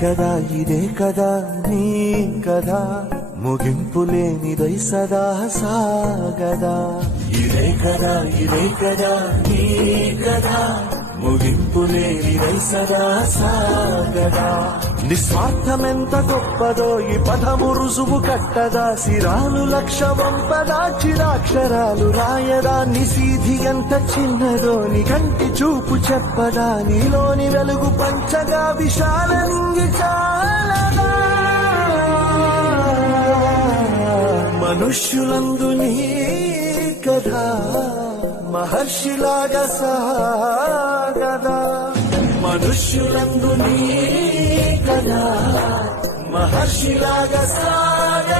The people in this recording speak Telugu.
కదా ఇదే కదా నీ కదా ముగింపు లేనిదై సదా సాగదా ఇదే కదా నీ కదా ముగింపు లేనిదై సదా సాగదా నిస్వార్థమెంత గొప్పదో ఈ పదము రుజువు కట్టదా సిరాలు లక్ష వంపదా చిరాక్షరాలు రాయదా నిశీధి ఎంత చిన్నదో నీ కంటి చూపు చెప్పదా నీలోని వెలుగు పంచగా విశాలంగి చాలదా మనుష్యులందు నీ కథ మహర్షిలాగా సాగదా మనుష్యులందు నీ కథ మహర్షిలాగా సాగదా